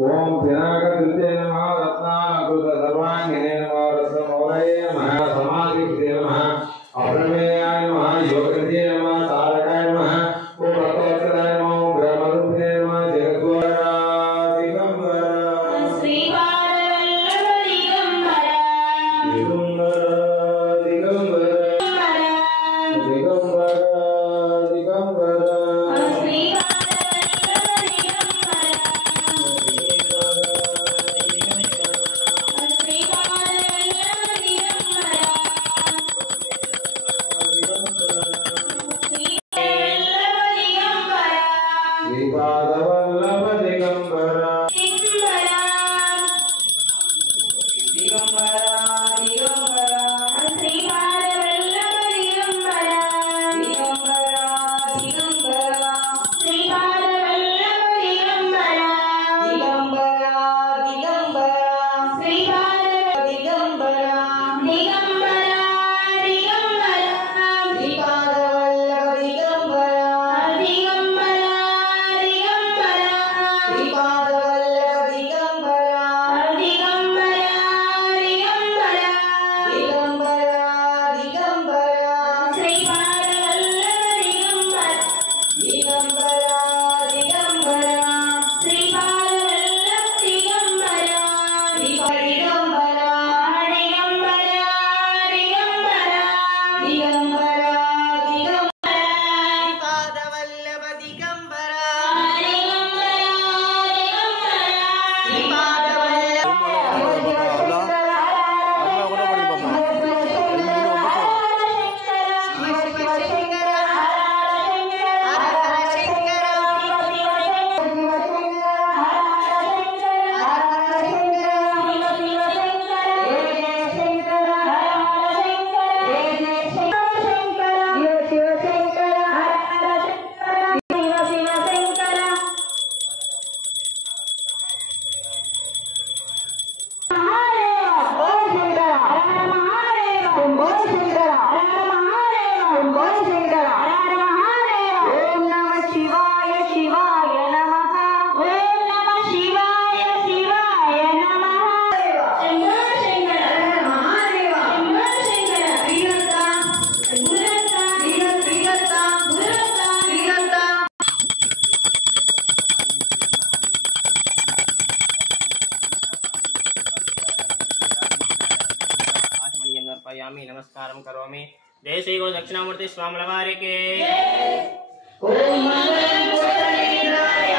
ओम पिनाककृते नमः रत्नाकृत सर्वांगिने नमः रत्नमौलये नमः समाधिकृते नमः अप्रमेयाय नमः योगकृते नमः तारकाय नमः ओम रत्नवत्सलाय नमः ओम ब्रह्मरूपिणे नमः जगद्वारा दिगंबरा नमस्कारं करोमि। जय श्री गुरु दक्षिणामूर्ति स्वामी वारी के। ओम मंगलम पुष्करेन्द्राय